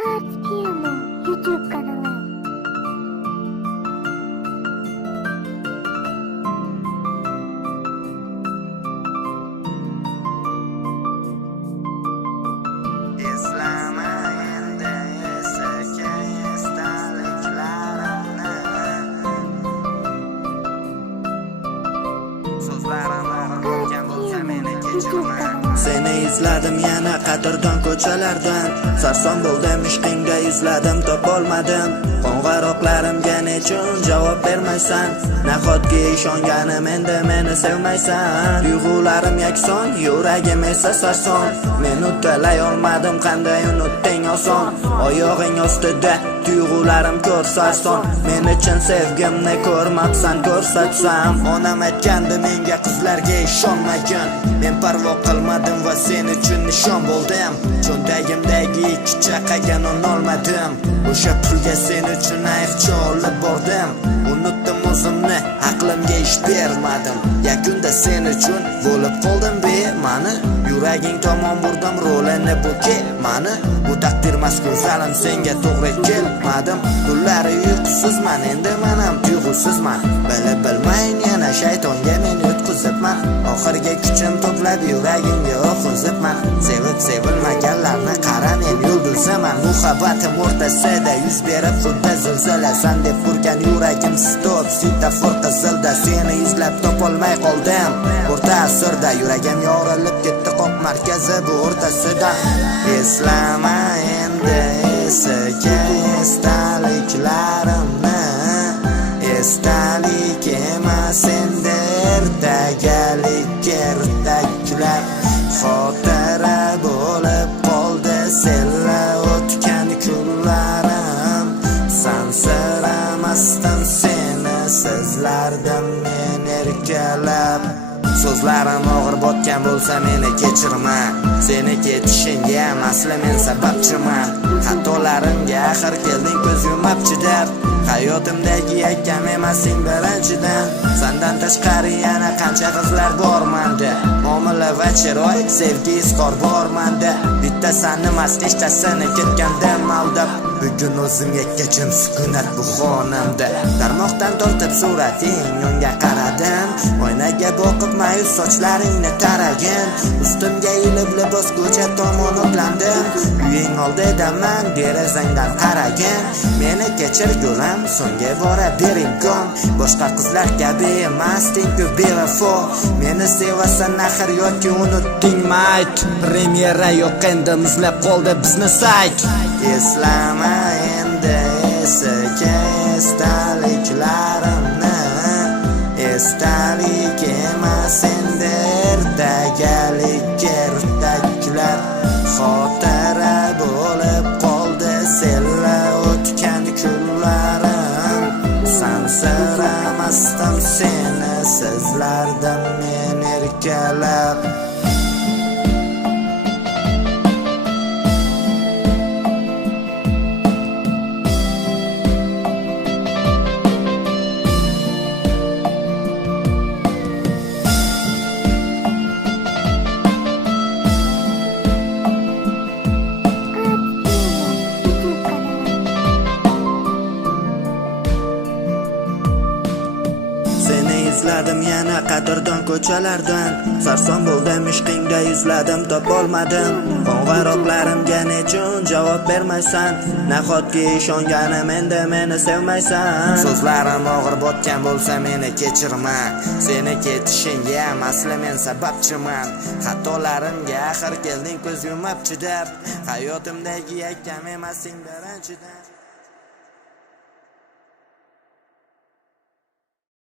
Arts Piano YouTube kanalı. Seni izladim yana qatordan ko'chalardan, sarson bo'ldim ishqingda yuzladim topolmadim. Qo'ng'iroqlarimga nechun javob bermaysan? Nahotki ishonganim endi meni sevmaysan? Tuyg'ularim yakson, yuragim esa sarson. Men uddalay olmadim, qanday unutding oson? Oyog'ing ostida tuyg'ularim ko'r sarson. Men uchun sevgimni ko'rmabsan, ko'rsatsam. Onam aytgandi menga qizlarga ishonmagin. Men parvo qilmadim va sen uchun nishon bo'ldim. Cho'ntagimdagi ikki chaqaga non olmadim. O'sha pulga sen uchun ayiqcha olib bordim. Unutdim o'zimni, aqlimga ish bermadim. Yakunda sen uchun bo'lib qoldim bema'ni. Yuraging tomon burdim rolini buke mani. Bu taqdir mazkur zalim senga to'g'ri kelmadim. Kunlari uyqusizman, endi men ham tuyg'usizman. Bilib bilmayin yana shaytonga men yutqizibman. Oxirgi kuchim to'plab yuragimga o'qizibman. Sevib sevilmaganlarni qara, men yulduzaman. Muhabbatim o'rtasida yuz berib xuddi zilzilasan deb urgan yuragim stop svetofor qizilda. Seni izlab topolmay qoldim. O'rta asrda yuragim yorilib ketdi, qoq markazi bu o'rtasida. Eslama endi esiga estaliklarimni. Estalik emas endi ertagalik ertaklar. Xotira bo'lib qoldi senla o'tgan kunlarim. Sansiramasdan seni sizlardan men erkalab. So'zlarim og'ir botgan bo'lsa meni kechirma. Seni ketishingga asli men sababchiman. Xatolarimga axir kelding ko'z yumib chidab. Hayotimdagi yakam emasing birinchidan. Sendan tashqari yana qancha qizlar bor menda. Muomala va chiroy, sevgi izhor bor menda. Bitta sani emas, nechtasini ketgandan aldab. Bugun o'zim yakkachim sukunat bu xonamda. Tarmoqdan tortib surating unga qaradim. Oynaga boqib mayus sochlaringni taragin. Ustimga ilib libos ko'cha tomon otlandim. Uying oldidaman, derazangdan qaragin. Meni kechir gulam, so'ngga bora bering kon. Boshqa qizlar kabi emasding-ku bevafo. Meni sevasan axir yoki unutdingmi ayt. Premyera yo'q endi muzlab qoldi bizni sayt. Eslama endi esiga estaliklarimni. Estalik emas endi ertagalik ertaklar. Xotira bo'lib qoldi senla o'tgan kunlarim. Sansiramasdan seni sizlardan men erkalab. İzladim yana qatordan ko'chalardan, sarson bo'ldim ishqingda yuzladim topolmadim. Qo'ng'iroqlarimga nechun javob bermaysan? Nahotki ishonganim endi meni sevmaysan? So'zlarim og'ir botgan bo'lsa meni kechirma. Seni ketishingga asli men sababchiman. Xatolarimga axir kelding ko'z yumib chidab. Hayotimdagi yakam emasing birinchidan.